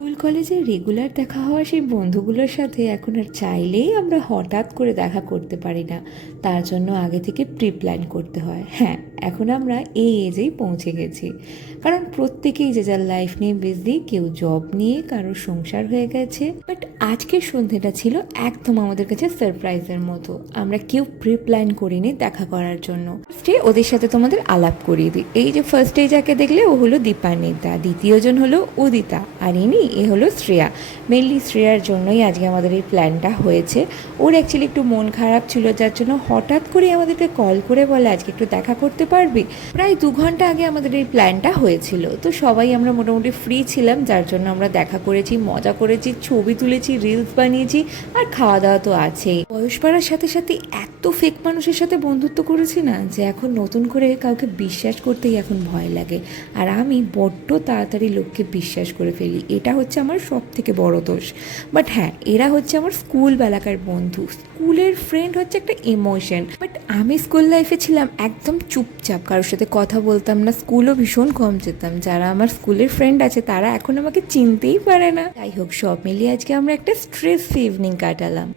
School কলেজে regular দেখা হওয়া সেই বন্ধুগুলোর সাথে এখন আর চাইলেই আমরা হঠাৎ করে দেখা করতে পারি না। তার জন্য আগে থেকে প্রি প্ল্যান করতে হয়। হ্যাঁ, এখন আমরা এই এজেই পৌঁছে গেছি, কারণ প্রত্যেকেই যে যার লাইফ নিয়ে বিজি, কেউ জব নিয়ে, কারোর সংসার হয়ে গেছে। বাট আজকের সন্ধ্যেটা ছিল একদম আমাদের কাছে সারপ্রাইজের মতো। আমরা কেউ প্রি প্ল্যান করিনি দেখা করার জন্য। ফার্স্টে ওদের সাথে তোমাদের আলাপ করিয়ে দিই। এই যে ফার্স্টে যাকে দেখলে ও হলো দীপান্বিতা, দ্বিতীয়জন হলো উদিতা, আর এ হলো শ্রেয়া। মেনলি শ্রেয়ার জন্যই আজকে আমাদের এই প্ল্যানটা হয়েছে। ওর অ্যাকচুয়ালি একটু মন খারাপ ছিল, যার জন্য হঠাৎ করে আমাদেরকে কল করে বলে আজকে একটু দেখা করতে পারবি। প্রায় 2 ঘন্টা আগে আমাদের এই প্ল্যানটা হয়েছিল, তো সবাই আমরা মোটামুটি ফ্রি ছিলাম, যার জন্য আমরা দেখা করেছি, মজা করেছি, ছবি তুলেছি, রিলস বানিয়েছি, আর খাওয়া দাওয়া তো আছেই। বয়স বাড়ার সাথে সাথে এত ফেক মানুষের সাথে বন্ধুত্ব করেছি না, যে এখন নতুন করে কাউকে বিশ্বাস করতেই এখন ভয় লাগে। আর আমি বড্ড তাড়াতাড়ি লোককে বিশ্বাস করে ফেলি, এটা হচ্ছে আমার সব থেকে বড় দোষ। বাট হ্যাঁ, এরা হচ্ছে আমার স্কুল বেলাকার বন্ধু। স্কুলের ফ্রেন্ড হচ্ছে একটা ইমোশন, বাট আমি স্কুল লাইফে ছিলাম একদম চুপচাপ, কারোর সাথে কথা বলতাম না, স্কুলও ভীষণ কম যেতাম। যারা আমার স্কুলের ফ্রেন্ড আছে তারা এখন আমাকে চিনতেই পারে না। যাই হোক, সব মিলিয়ে আজকে আমরা একটা স্ট্রেস ফ্রি ইভিনিং কাটালাম।